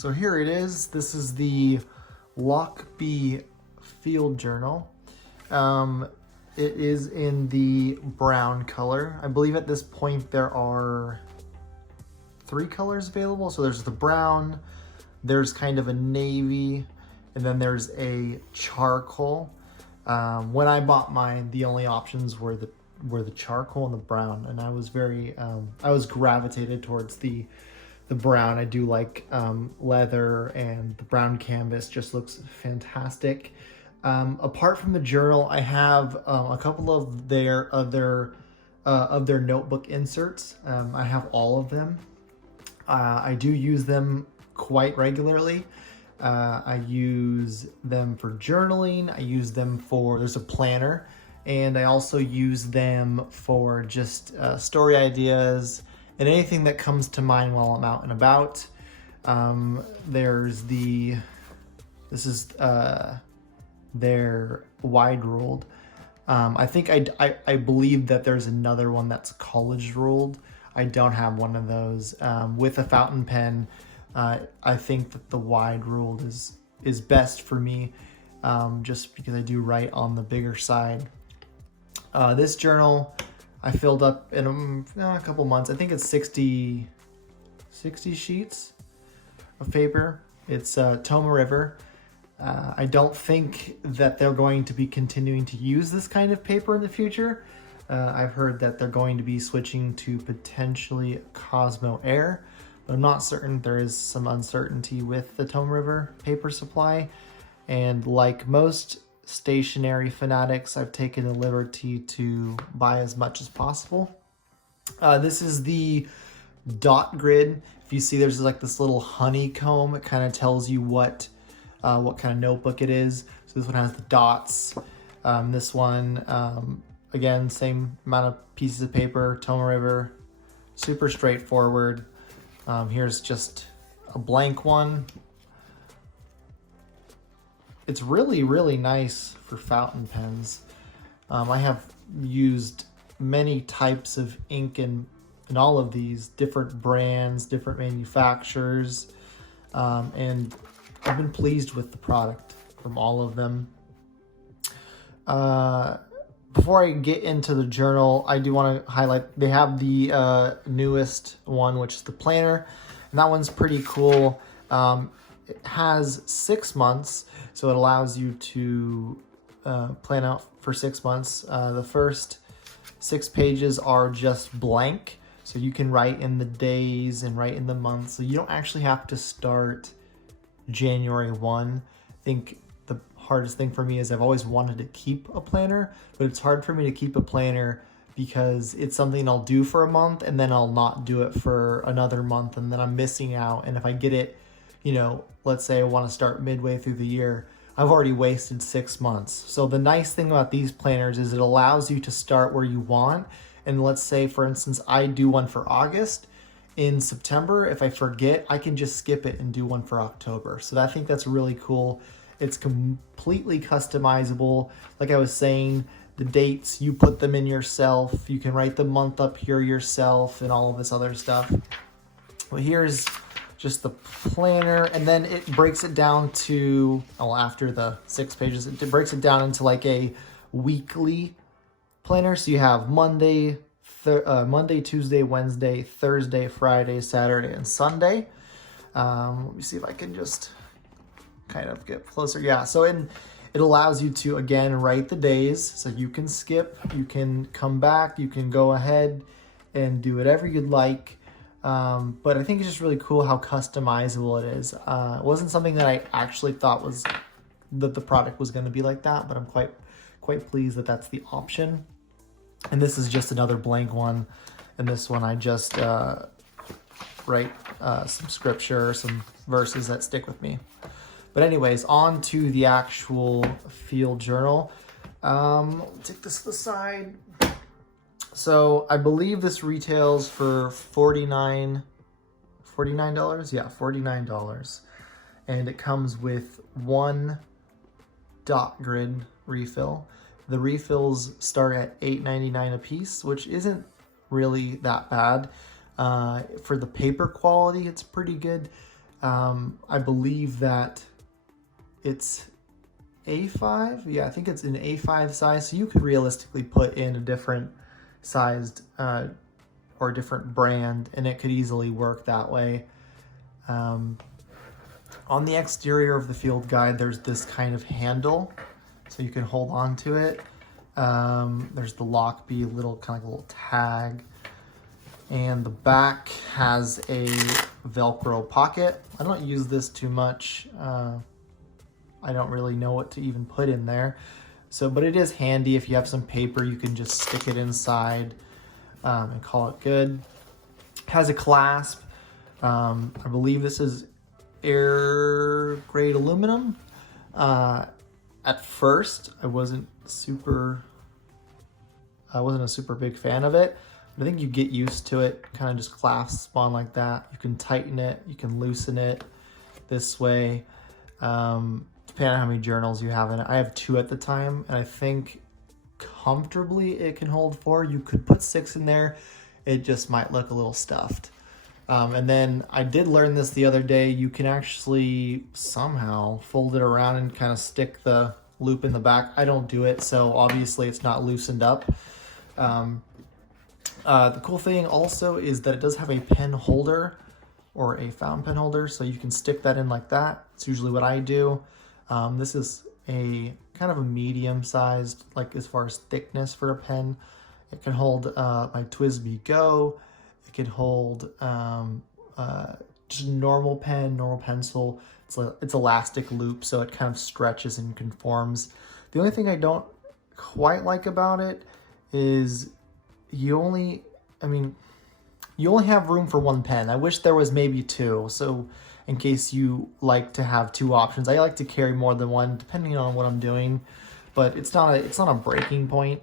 So here it is. This is the LOCHBY field journal. It is in the brown color. I believe at this point there are 3 colors available. So there's the brown, there's kind of a navy, and then there's a charcoal. When I bought mine, the only options were the charcoal and the brown, and I was gravitated towards the brown. I do like leather, and the brown canvas just looks fantastic. Apart from the journal, I have a couple of their notebook inserts. I have all of them. I do use them quite regularly. I use them for journaling. I use them for, there's a planner, and I also use them for just story ideas and anything that comes to mind while I'm out and about. This is their wide ruled. I think I believe that there's another one that's college ruled. I don't have one of those. With a fountain pen, I think that the wide ruled is best for me, just because I do write on the bigger side. This journal I filled up in a couple months. I think it's 60 sheets of paper. It's Toma River. I don't think that they're going to be continuing to use this kind of paper in the future. I've heard that they're going to be switching to potentially Cosmo Air, but I'm not certain. There is some uncertainty with the Toma River paper supply. And like most stationery fanatics, I've taken the liberty to buy as much as possible. This is the dot grid. If you see, there's like this little honeycomb. It kind of tells you what kind of notebook it is. So this one has the dots. This one, again, same amount of pieces of paper, Toma River, super straightforward. Here's just a blank one. It's really, really nice for fountain pens. I have used many types of ink in all of these, different brands, different manufacturers, and I've been pleased with the product from all of them. Before I get into the journal, I do want to highlight, they have the newest one, which is the planner, and that one's pretty cool. It has 6 months, so it allows you to plan out for 6 months. The first 6 pages are just blank, so you can write in the days and write in the months, so you don't actually have to start January 1. I think the hardest thing for me is I've always wanted to keep a planner, but it's hard for me to keep a planner because it's something I'll do for a month and then I'll not do it for another month, and then I'm missing out. And if I get it, let's say I want to start midway through the year, I've already wasted 6 months. So the nice thing about these planners is it allows you to start where you want. And let's say, for instance, I do one for August. In September, if I forget, I can just skip it and do one for October. So I think that's really cool. It's completely customizable. Like I was saying, the dates, you put them in yourself. You can write the month up here yourself and all of this other stuff. Well, here's just the planner, and then it breaks it down to, after the 6 pages, it breaks it down into like a weekly planner. So you have Monday, Tuesday, Wednesday, Thursday, Friday, Saturday, and Sunday. Let me see if I can just kind of get closer. Yeah, so it allows you to, again, write the days. So you can skip, you can come back, you can go ahead and do whatever you'd like. But I think it's just really cool how customizable it is. It wasn't something that I actually thought that the product was going to be like that, but I'm quite pleased that that's the option. And this is just another blank one. And this one I just write some scripture, some verses that stick with me. But anyways, on to the actual field journal. Take this to the side. So I believe this retails for $49. Yeah, $49. And it comes with 1 dot grid refill. The refills start at $8.99 a piece, which isn't really that bad. For the paper quality, it's pretty good. I believe that it's A5. Yeah, I think it's an A5 size. So you could realistically put in a different sized or a different brand, and it could easily work that way. On the exterior of the field guide, there's this kind of handle, so you can hold on to it. There's the LOCHBY little kind of like a little tag, and the back has a Velcro pocket. I don't use this too much. I don't really know what to even put in there. So, but it is handy if you have some paper, you can just stick it inside and call it good. It has a clasp. I believe this is air grade aluminum. At first, I wasn't a super big fan of it. But I think you get used to it. Kind of just clasps on like that. You can tighten it. You can loosen it this way. Depending on how many journals you have in it. I have 2 at the time, and I think comfortably it can hold 4. You could put 6 in there. It just might look a little stuffed. And then I did learn this the other day. You can actually somehow fold it around and kind of stick the loop in the back. I don't do it, so obviously it's not loosened up. The cool thing also is that it does have a pen holder or a fountain pen holder, so you can stick that in like that. It's usually what I do. This is a kind of a medium sized, like as far as thickness for a pen. It can hold my TWSBI Go. It can hold just a normal pen, normal pencil. It's elastic loop, so it kind of stretches and conforms. The only thing I don't quite like about it is you only have room for 1 pen. I wish there was maybe 2. So in case you like to have 2 options, I like to carry more than 1 depending on what I'm doing, but it's not a breaking point.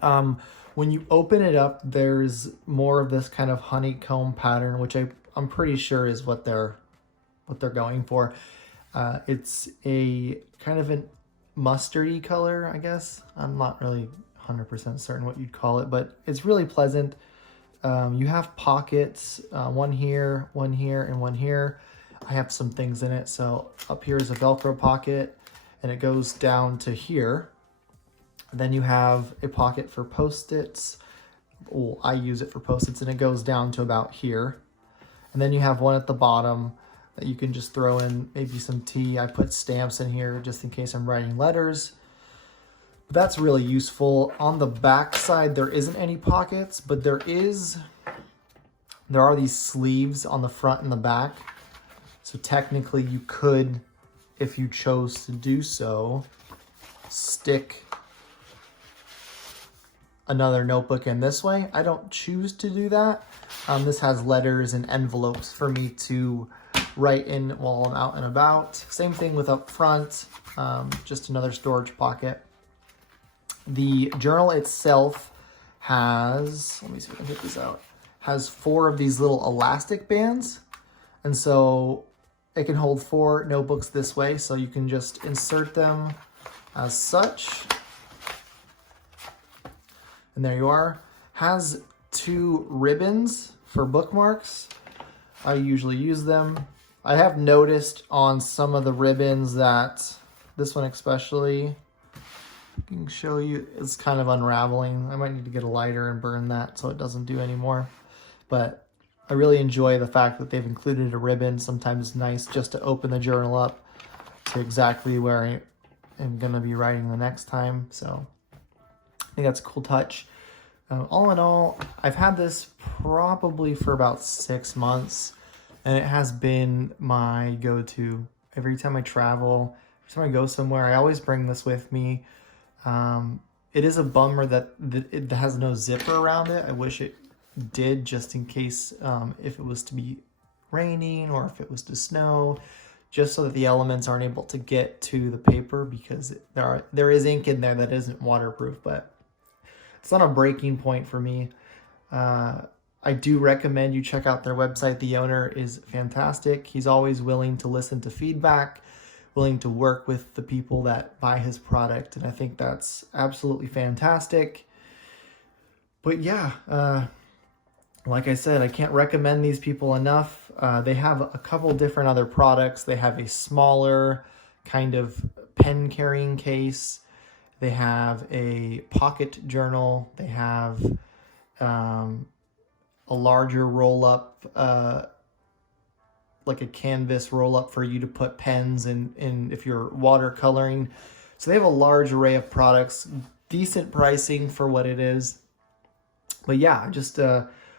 When you open it up, there's more of this kind of honeycomb pattern, which I'm pretty sure is what they're going for. It's a kind of a mustardy color, I guess. I'm not really 100% certain what you'd call it, but it's really pleasant. You have pockets, one here, and one here. I have some things in it. So up here is a Velcro pocket, and it goes down to here. Then you have a pocket for Post-its. Well, I use it for Post-its, and it goes down to about here. And then you have one at the bottom that you can just throw in maybe some tea. I put stamps in here just in case I'm writing letters. But that's really useful. On the back side, there isn't any pockets, but there are these sleeves on the front and the back. So technically you could, if you chose to do so, stick another notebook in this way. I don't choose to do that. This has letters and envelopes for me to write in while I'm out and about. Same thing with up front, just another storage pocket. The journal itself has, let me see if I can get this out, has 4 of these little elastic bands. And so it can hold 4 notebooks this way. So you can just insert them as such. And there you are. Has 2 ribbons for bookmarks. I usually use them. I have noticed on some of the ribbons that, this one especially, I can show you, it's kind of unraveling. I might need to get a lighter and burn that so it doesn't do anymore. But I really enjoy the fact that they've included a ribbon. Sometimes it's nice just to open the journal up to exactly where I am going to be writing the next time. So I think that's a cool touch. All in all, I've had this probably for about 6 months, and it has been my go-to. Every time I travel, every time I go somewhere, I always bring this with me. It is a bummer that it has no zipper around it. I wish it did, just in case if it was to be raining or if it was to snow, just so that the elements aren't able to get to the paper, because there is ink in there that isn't waterproof, but it's not a breaking point for me. I do recommend you check out their website. The owner is fantastic. He's always willing to listen to feedback, willing to work with the people that buy his product, and I think that's absolutely fantastic. But yeah, Like I said, I can't recommend these people enough. They have a couple different other products. They have a smaller kind of pen carrying case. They have a pocket journal. They have a larger roll up, like a canvas roll up for you to put pens in if you're watercoloring. So they have a large array of products, decent pricing for what it is. But yeah, I just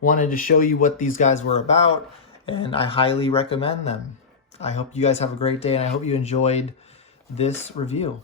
wanted to show you what these guys were about, and I highly recommend them. I hope you guys have a great day, and I hope you enjoyed this review.